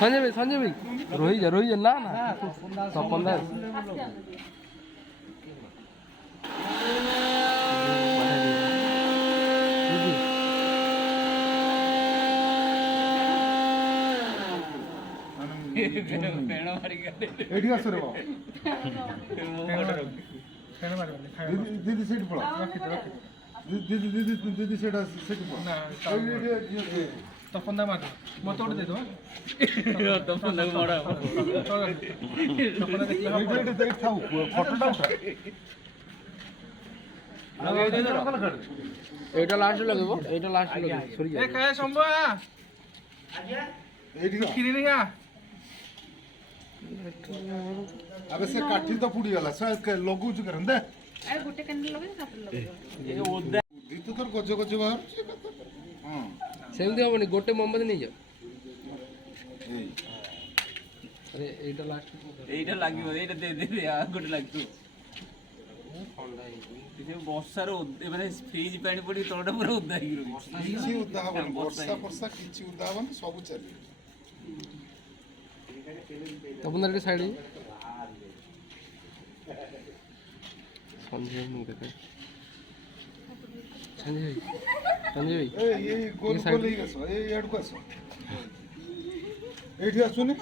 সঞ্জয় ভাই রোহিত না না তপন দাস ଏଇଠି ଆସ ରେ ବାବା ଦିଦି ସେଇଠି ପଳା ଦିଦି ସେଇଟା ସେଇଠି ପଳା ତପନ ଦା ମାର ମତେ ଗୋଟେ ଦେଇଦବା ତପନ ଦାକୁ ମାଡ଼ ତପନ ଦେଖିଲେ ଏଇଠି ଥାଉ ଫଟୋଟା ଉଠା এইটা লাস্ট লাগবে এইটা লাস্ট লাগবে সরি এ কায় সম্ভব ଏଇଠି ଖିରି নিয়া ଆବେ ସେ କାଠି ତ ପୁଡ଼ିଗଲା ସେ ଲଗଉଛୁ କେନ ଦେ ଆରେ ଗୋଟେ କ୍ୟାଣ୍ଡେଲ ଲଗେଇ ତାପରେ ଲଗେଇବ ଦି ତ ତୋର ଗଜ ଗଜ ବାହାରୁଛି ହଁ ସେମିତି ହବନି ଗୋଟେ ମୋମବାତି ନେଇଯାଅ ଏଇ ଆରେ এইটা লাস্ট এইটা লাগিব এইটা দে দে দে আর গোটে লাগতো ବର୍ଷାର ମାନେ ଫ୍ରିଜ ପାଣି ପଡି ତଳଟା ପୁରା ଓଦା ହେଇକି ରହିଛି କିଛି ଉଦା ହବନି ବର୍ଷା ବର୍ଷା କିଛି ଉଦା ହବନି ସବୁ ଚାଲିବ তপন দার সাইড সঞ্জয় মুখ দেখে সঞ্জয় ভাই এই গোল গোল ହେଇ ଆସ ଏଇ ଆଡକୁ ଆସ ଏଇଠି ଆସୁନି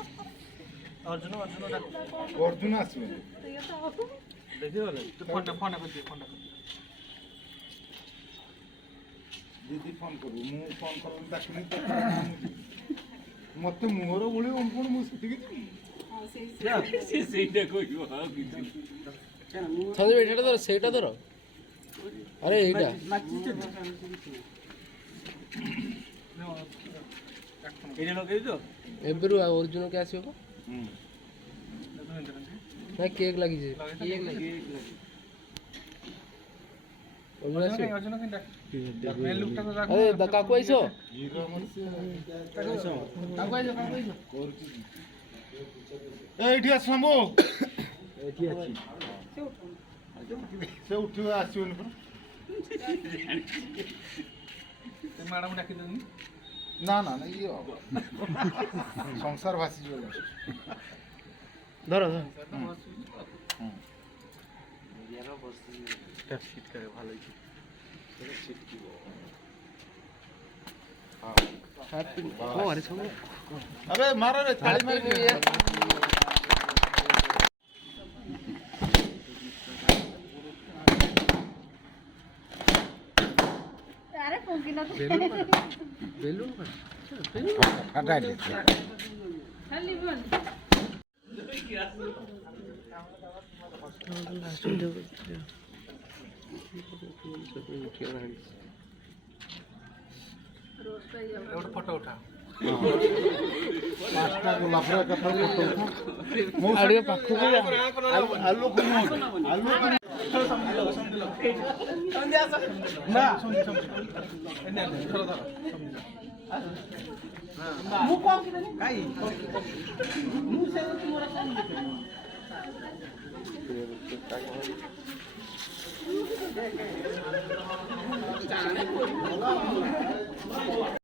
ଅର୍ଜୁନ ଆସିବନି ଦିଦି ଫୋନ କରୁ ମୁଁ ଫୋନ କରୁ ଡାକିନି ମତେ ମୁହଁର ଭଳି କଣ ମୁଁ ସେଠିକି ସେ ସେଇଟା କହିବ ଆଉ କିଛି সঞ্জয় ভাই এটা ধরো সেইটা ধরো আরে এইটা এইটা লଗেই তো এবেরু অর্জুন কে আসিব না কেক লাগিছে কেক লাগে অর্জুন আসিব অর্জুন কেন ডাক মেন লুকটা তো রাখ আরে কাকু আইছো ଏଇଠି ଆସ ମୋ ଏଇଠି ଅଛି ସେ ଉଠିବ ଆସିବନି ପରା ମ୍ୟାଡାମ ଡାକି ଦେଉନି ନା ନା ନା ଇଏ ହବ ସଂସାର ଭାସିଯିବ ধরো ধরো শীতকালে ভালো হয়েছে আরে সব আবে মারো রে তালি মারি আরে ফোঙ্কি না বেলুন ফাটা দে খালি বল ଗୋଟେ ଫଟୋ ଉଠା ପାଞ୍ଚଟା ଗୋଲାପର କଥା ଫଟୋ ଉଠା ମୁଁ ଆଡିଏ ପାଖକୁ ଆଲୁ କୁନୁ ଆଲୁ ନା ମୁଁ କଣ କାଇ ମୁଁ ସେ ତୁମର